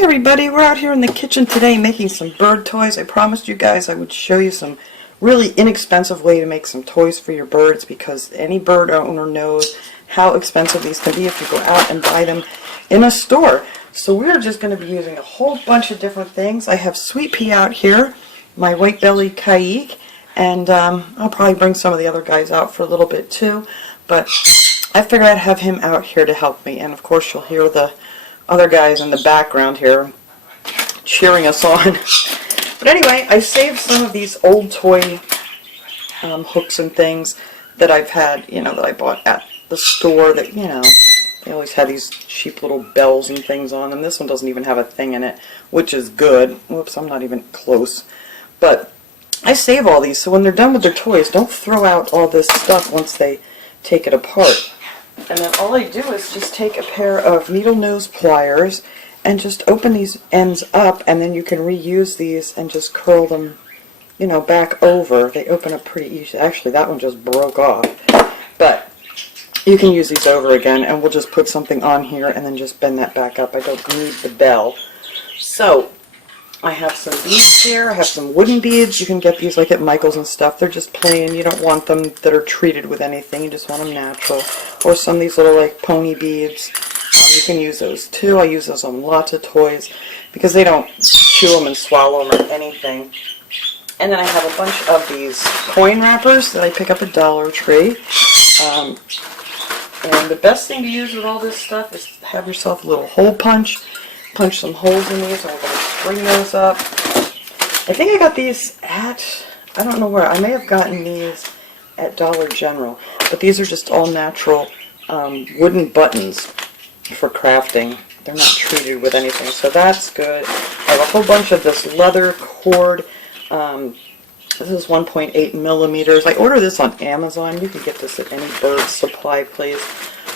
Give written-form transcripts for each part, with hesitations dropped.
Hi everybody, we're out here in the kitchen today making some bird toys. I promised you guys I would show you some really inexpensive way to make some toys for your birds, because any bird owner knows how expensive these can be if you go out and buy them in a store. So we're just going to be using a whole bunch of different things. I have Sweet Pea out here, my white-bellied Kaique, and I'll probably bring some of the other guys out for a little bit too, but I figured I'd have him out here to help me, and of course you'll hear the other guys in the background here cheering us on. But anyway, I saved some of these old toy hooks and things that I've had, that I bought at the store that, they always had these cheap little bells and things on them. This one doesn't even have a thing in it, which is good. Whoops, I'm not even close. But I save all these, so when they're done with their toys, don't throw out all this stuff once they take it apart. And then all I do is just take a pair of needle nose pliers and just open these ends up, and then you can reuse these and just curl them, back over. They open up pretty easy. Actually, that one just broke off. But you can use these over again, and we'll just put something on here and then just bend that back up. I don't need the bell. So I have some beads here. I have some wooden beads. You can get these like at Michael's and stuff. They're just plain. You don't want them that are treated with anything. You just want them natural. Or some of these little like pony beads. You can use those too. I use those on lots of toys because they don't chew them and swallow them or anything. And then I have a bunch of these coin wrappers that I pick up at Dollar Tree. And the best thing to use with all this stuff is have yourself a little hole punch. Punch some holes in these, and we're going to string those up. I think I got these at, I don't know where, I may have gotten these at Dollar General, but these are just all natural wooden buttons for crafting. They're not treated with anything, so that's good. I have a whole bunch of this leather cord. This is 1.8 millimeters. I ordered this on Amazon. You can get this at any bird supply place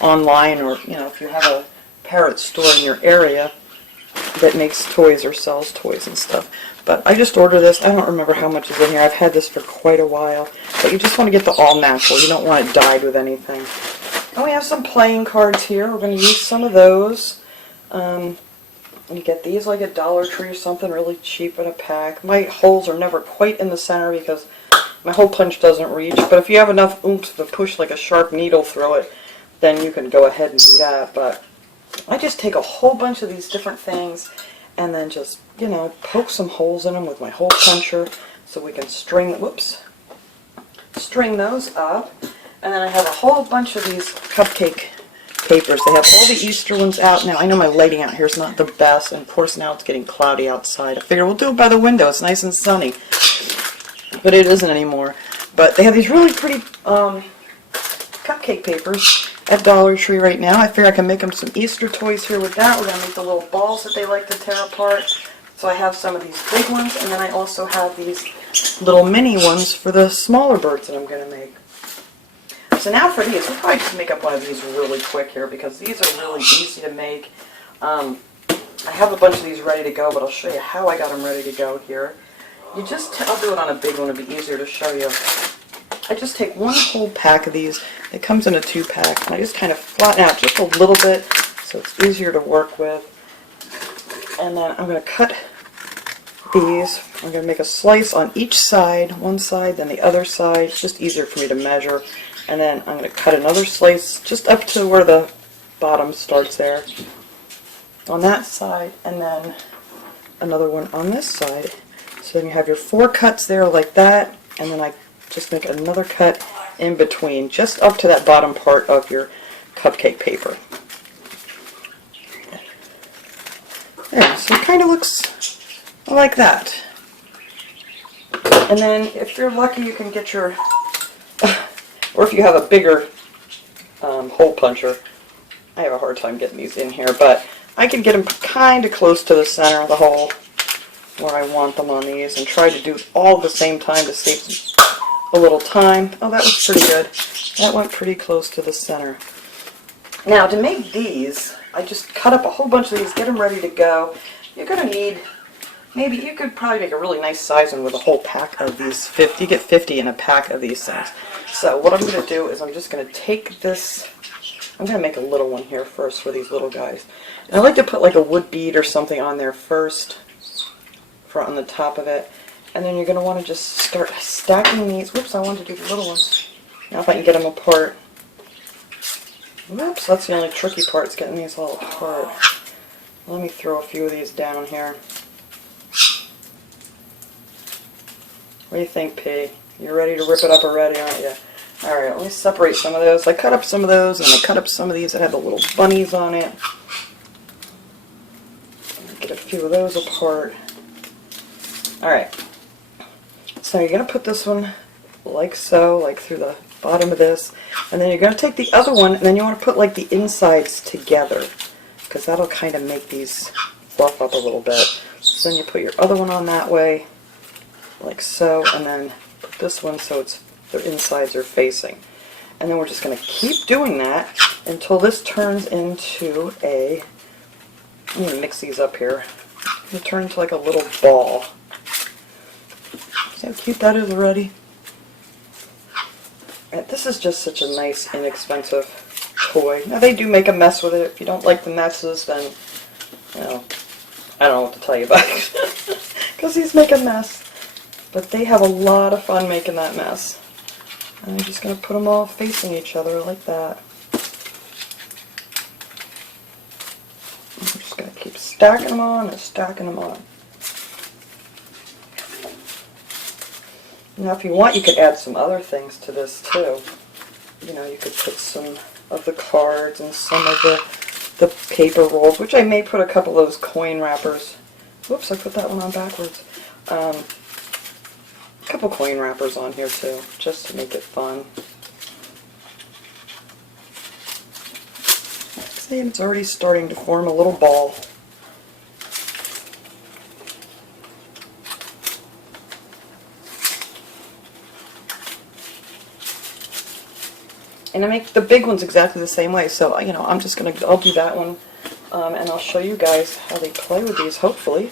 online, or if you have a parrot store in your area that makes toys or sells toys and stuff. But I just ordered this. I don't remember how much is in here. I've had this for quite a while. But you just want to get the all natural. You don't want it dyed with anything. And we have some playing cards here. We're going to use some of those. You get these like at Dollar Tree or something, really cheap in a pack. My holes are never quite in the center because my hole punch doesn't reach. But if you have enough oomph to push like a sharp needle through it, then you can go ahead and do that. But I just take a whole bunch of these different things and then just, poke some holes in them with my hole puncher so we can string those up. And then I have a whole bunch of these cupcake papers. They have all the Easter ones out now. I know my lighting out here is not the best, and of course now it's getting cloudy outside. I figure we'll do it by the window. It's nice and sunny. But it isn't anymore. But they have these really pretty cupcake papers at Dollar Tree right now. I figure I can make them some Easter toys here with that. We're going to make the little balls that they like to tear apart. So I have some of these big ones, and then I also have these little mini ones for the smaller birds that I'm going to make. So now for these, we'll probably just make up one of these really quick here because these are really easy to make. I have a bunch of these ready to go, but I'll show you how I got them ready to go here. I'll do it on a big one, it'll be easier to show you. I just take one whole pack of these. It comes in a 2-pack, and I just kind of flatten out just a little bit so it's easier to work with. And then I'm going to cut these. I'm going to make a slice on each side, one side, then the other side. It's just easier for me to measure. And then I'm going to cut another slice just up to where the bottom starts there on that side, and then another one on this side. So then you have your 4 cuts there like that, and then I just make another cut in between, just up to that bottom part of your cupcake paper. There, so it kind of looks like that. And then if you're lucky, you can get your, or if you have a bigger hole puncher. I have a hard time getting these in here, but I can get them kind of close to the center of the hole where I want them on these, and try to do it all at the same time to save a little time. Oh, that was pretty good. That went pretty close to the center. Now, to make these, I just cut up a whole bunch of these, get them ready to go. You're going to need, maybe you could probably make a really nice size one with a whole pack of these. You get 50 in a pack of these things. So what I'm going to do is I'm just going to take this I'm going to make a little one here first for these little guys. And I like to put like a wood bead or something on there first, for on the top of it. And then you're going to want to just start stacking these. Whoops, I wanted to do the little ones. Now if I can get them apart. Whoops, that's the only tricky part, is getting these all apart. Let me throw a few of these down here. What do you think, P? You're ready to rip it up already, aren't you? Alright, let me separate some of those. I cut up some of those, and I cut up some of these that had the little bunnies on it. Get a few of those apart. Alright. So you're going to put this one like so, like through the bottom of this. And then you're going to take the other one, and then you want to put like the insides together, because that'll kind of make these fluff up a little bit. So then you put your other one on that way, like so, and then put this one so it's the insides are facing. And then we're just going to keep doing that until this turns into a, I'm going to mix these up here, it'll turn into like a little ball. See how cute that is already? And this is just such a nice, inexpensive toy. Now they do make a mess with it. If you don't like the messes, then, you know, I don't know what to tell you about it. Because these make a mess. But they have a lot of fun making that mess. And I'm just going to put them all facing each other like that. I'm just going to keep stacking them on and stacking them on. Now if you want, you could add some other things to this too. You know, you could put some of the cards and some of the paper rolls, which I may put a couple of those coin wrappers. Whoops, I put that one on backwards. A couple coin wrappers on here too, just to make it fun. See, it's already starting to form a little ball. And I make the big ones exactly the same way, so, you know, I'll do that one, and I'll show you guys how they play with these, hopefully.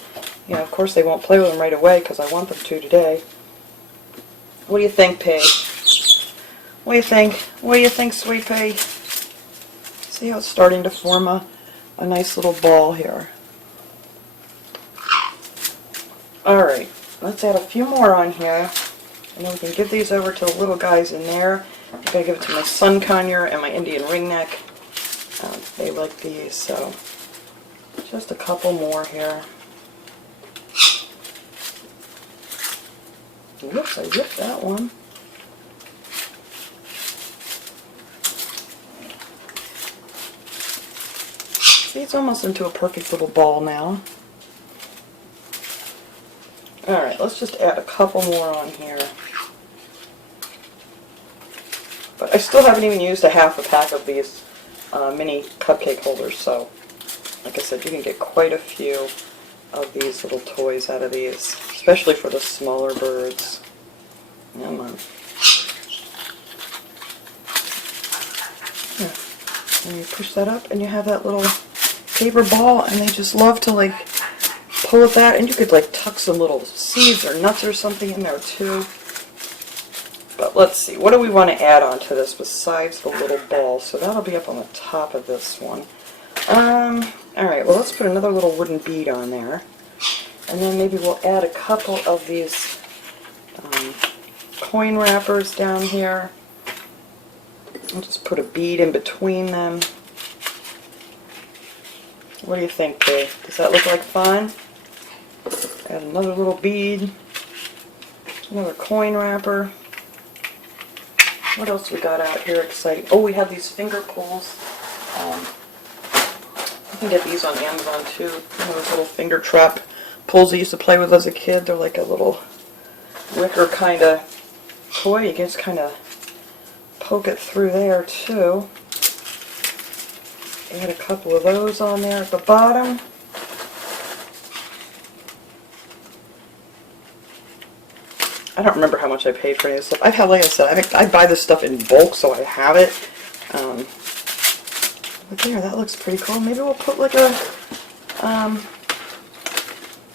You know, of course they won't play with them right away, because I want them to today. What do you think, P? What do you think? What do you think, sweet P? See how it's starting to form a nice little ball here. Alright, let's add a few more on here, and then we can give these over to the little guys in there. I'm going to give it to my sun conure and my Indian ringneck. They like these, so just a couple more here. Whoops, I ripped that one. See, it's almost into a perfect little ball now. Alright, let's just add a couple more on here. But I still haven't even used a half a pack of these mini cupcake holders, so like I said, you can get quite a few of these little toys out of these, especially for the smaller birds. Come on. Yeah. And you push that up and you have that little paper ball, and they just love to like pull at that, and you could like tuck some little seeds or nuts or something in there too. But let's see, what do we want to add on to this besides the little ball? So that'll be up on the top of this one. Alright, well let's put another little wooden bead on there. And then maybe we'll add a couple of these coin wrappers down here. I'll just put a bead in between them. What do you think, Kay? Does that look like fun? Add another little bead. Another coin wrapper. What else we got out here exciting? Oh, we have these finger pulls. You can get these on Amazon too. You know, those little finger trap pulls I used to play with as a kid. They're like a little wicker kind of toy. You can just kind of poke it through there too. Add a couple of those on there at the bottom. I don't remember how much I paid for any of this stuff. I've had, like I said, I buy this stuff in bulk, so I have it. But there, that looks pretty cool. Maybe we'll put like a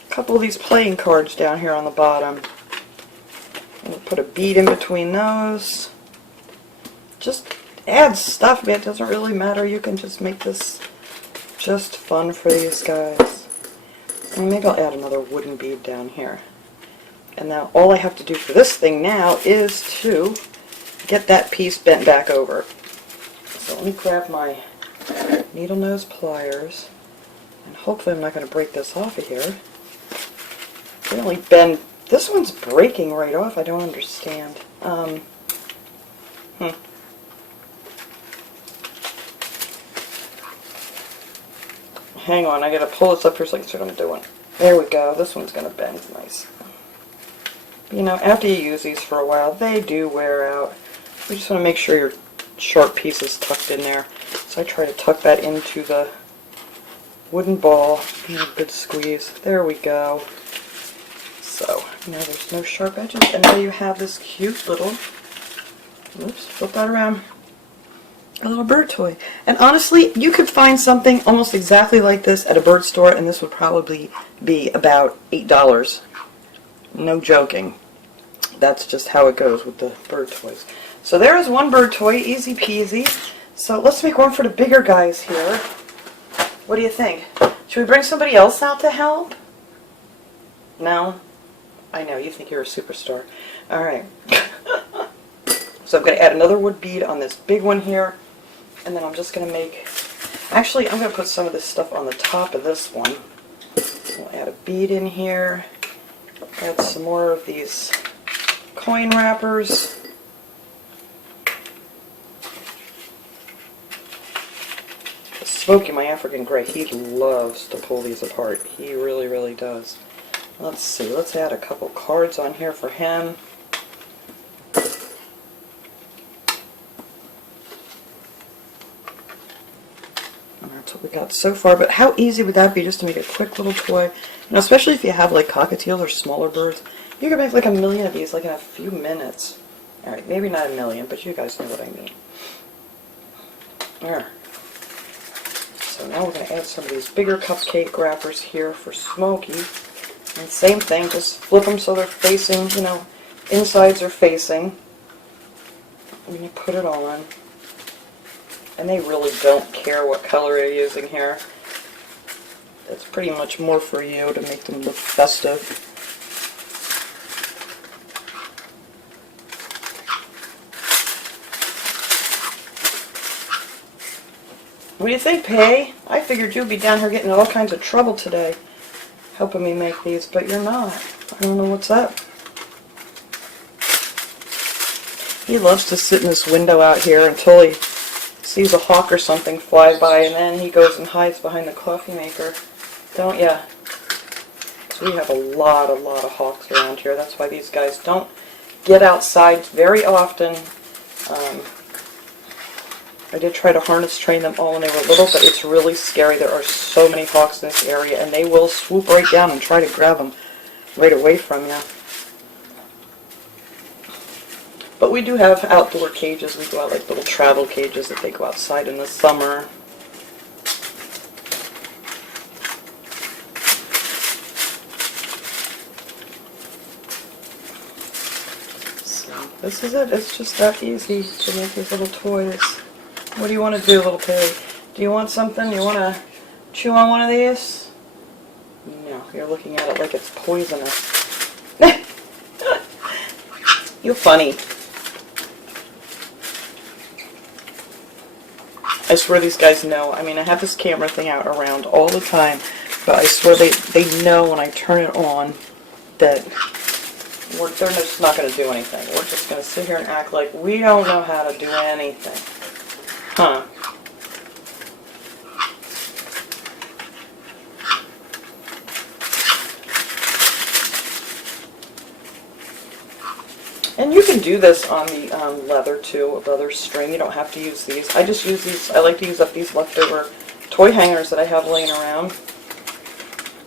couple of these playing cards down here on the bottom. And we'll put a bead in between those. Just add stuff, but it doesn't really matter. You can just make this just fun for these guys. And maybe I'll add another wooden bead down here. And now all I have to do for this thing now is to get that piece bent back over. So let me grab my needle nose pliers, and hopefully I'm not going to break this off of here. Really bend. This one's breaking right off. I don't understand. Hang on, I gotta pull this up here so I can see what I'm doing. There we go. This one's gonna bend nice. You know, after you use these for a while, they do wear out. You just want to make sure your sharp piece is tucked in there. So I try to tuck that into the wooden ball. Give it a good squeeze. There we go. So now there's no sharp edges, and now you have this cute little, oops, flip that around, a little bird toy. And honestly, you could find something almost exactly like this at a bird store, and this would probably be about $8. No joking. That's just how it goes with the bird toys. So there is one bird toy, easy peasy. So let's make one for the bigger guys here. What do you think? Should we bring somebody else out to help? No? I know, you think you're a superstar. Alright. So I'm going to add another wood bead on this big one here. And then I'm just going to make... Actually, I'm going to put some of this stuff on the top of this one. We'll add a bead in here. Add some more of these coin wrappers. Smokey, my African Grey, he loves to pull these apart. He really, really does. Let's see, let's add a couple cards on here for him. And that's what we got so far, but how easy would that be just to make a quick little toy? And especially if you have like cockatiels or smaller birds, you can make like 1,000,000 of these like in a few minutes. Alright, maybe not 1,000,000, but you guys know what I mean. There. So now we're going to add some of these bigger cupcake wrappers here for Smokey. And same thing, just flip them so they're facing, you know, insides are facing. And you put it on. And they really don't care what color you're using here. It's pretty much more for you to make them look festive. What do you think, Pay? I figured you'd be down here getting in all kinds of trouble today, helping me make these, but you're not. I don't know what's up. He loves to sit in this window out here until he sees a hawk or something fly by, and then he goes and hides behind the coffee maker. Don't ya? So we have a lot of hawks around here. That's why these guys don't get outside very often. I did try to harness train them all when they were little, but it's really scary. There are so many hawks in this area, and they will swoop right down and try to grab them right away from you. But we do have outdoor cages. We go out like little travel cages that they go outside in the summer. So this is it. It's just that easy to make these little toys. What do you want to do, little pig? Do you want something? You want to chew on one of these? No, you're looking at it like it's poisonous. You're funny. I swear these guys know. I mean, I have this camera thing out around all the time, but I swear they know when I turn it on that they're just not going to do anything. We're just going to sit here and act like we don't know how to do anything. Huh. And you can do this on the leather too, leather string. You don't have to use these. I just use these. I like to use up these leftover toy hangers that I have laying around.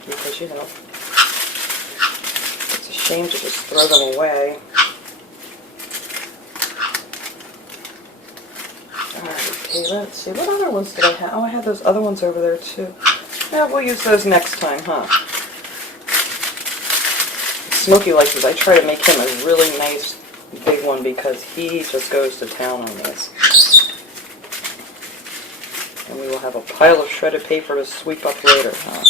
Because, you know, it's a shame to just throw them away. Okay, let's see. What other ones did I have? Oh, I had those other ones over there, too. Yeah, we'll use those next time, huh? Smokey likes these. I try to make him a really nice big one because he just goes to town on these. And we will have a pile of shredded paper to sweep up later, huh?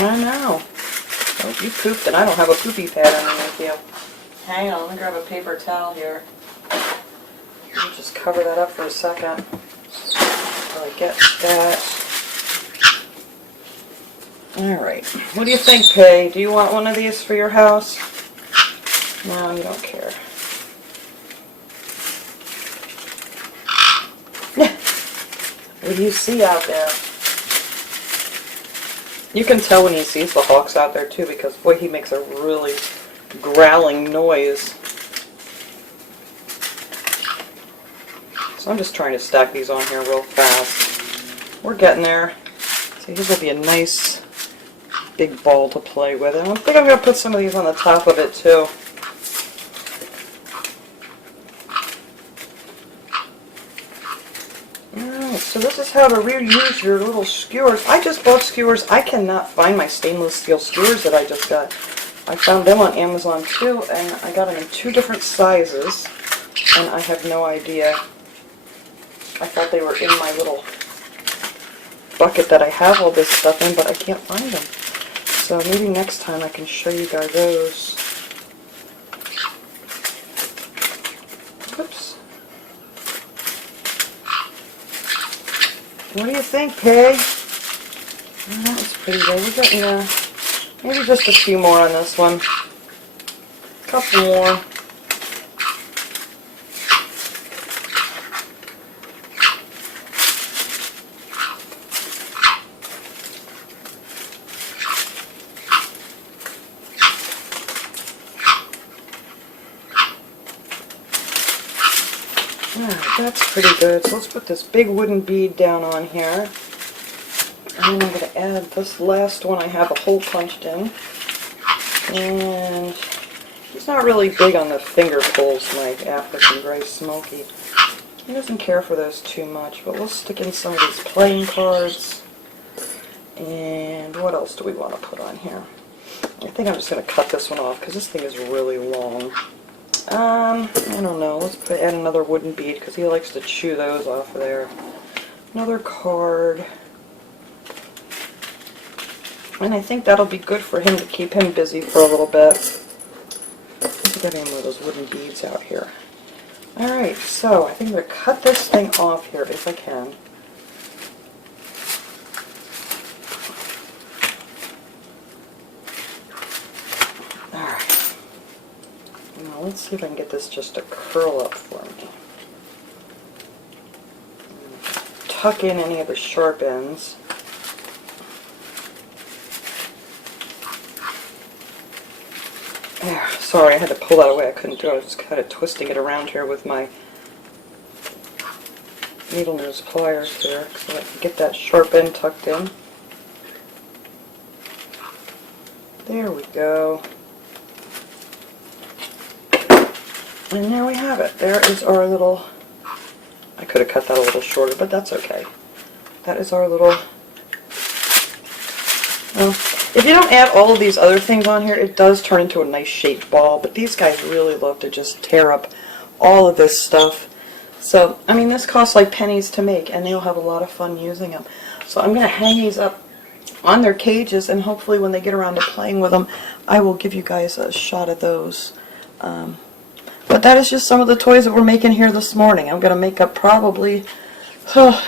I know. Oh, you pooped and I don't have a poopy pad underneath you. Hang on, let me grab a paper towel here. Let me just cover that up for a second while I get that. Alright, what do you think, Pay? Do you want one of these for your house? No, you don't care. What do you see out there? You can tell when he sees the hawks out there too, because boy, he makes a really growling noise. So I'm just trying to stack these on here real fast. We're getting there. See, his will be a nice big ball to play with. And I think I'm going to put some of these on the top of it too. Alright, so this is how to reuse your little skewers. I just bought skewers. I cannot find my stainless steel skewers that I just got. I found them on Amazon too, and I got them in 2 different sizes, and I have no idea. I thought they were in my little bucket that I have all this stuff in, but I can't find them. So maybe next time I can show you guys those. Oops. What do you think, Pig? Oh, that was pretty good. We're getting maybe just a few more on this one. A couple more. Alright, that's pretty good. So let's put this big wooden bead down on here. And then I'm going to add this last one I have a hole punched in. And he's not really big on the finger pulls, my African Gray Smoky. He doesn't care for those too much, but we'll stick in some of these playing cards. And what else do we want to put on here? I think I'm just going to cut this one off because this thing is really long. I don't know. Let's add another wooden bead because he likes to chew those off of there. Another card. And I think that'll be good for him to keep him busy for a little bit. Let's get any more of those wooden beads out here. Alright, so I think I'm going to cut this thing off here if I can. Alright. Now let's see if I can get this just to curl up for me. Tuck in any of the sharp ends. There, sorry, I had to pull that away. I couldn't do it. I was just kind of twisting it around here with my needle nose pliers here so I can get that sharp end tucked in. There we go. And there we have it. There is our little, I could have cut that a little shorter, but that's okay. That is our little, well, if you don't add all of these other things on here, it does turn into a nice shaped ball, but these guys really love to just tear up all of this stuff. So, I mean, this costs like pennies to make, and they'll have a lot of fun using them. So I'm going to hang these up on their cages, and hopefully when they get around to playing with them, I will give you guys a shot of those. But that is just some of the toys that we're making here this morning. I'm going to make up probably, I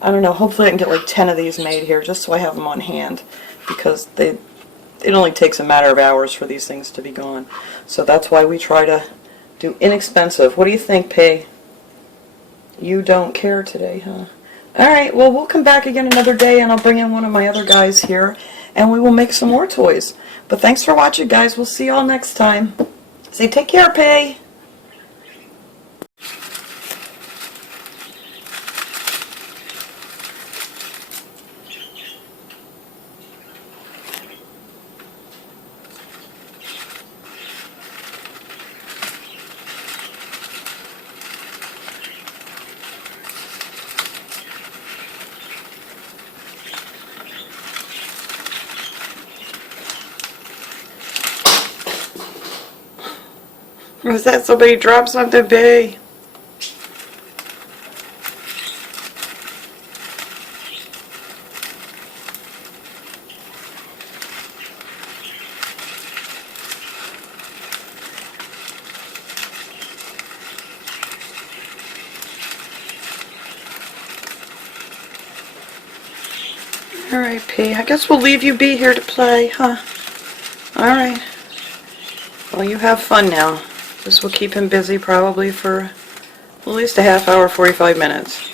don't know, hopefully I can get like 10 of these made here just so I have them on hand, because it only takes a matter of hours for these things to be gone. So that's why we try to do inexpensive. What do you think, Pay? You don't care today, huh? Alright, well, we'll come back again another day, and I'll bring in one of my other guys here, and we will make some more toys. But thanks for watching, guys. We'll see you all next time. Say take care, Pay. Was that somebody dropped something, Bea? Alright, P. I guess we'll leave you be here to play, huh? Alright. Well, you have fun now. This will keep him busy probably for at least a half hour, 45 minutes.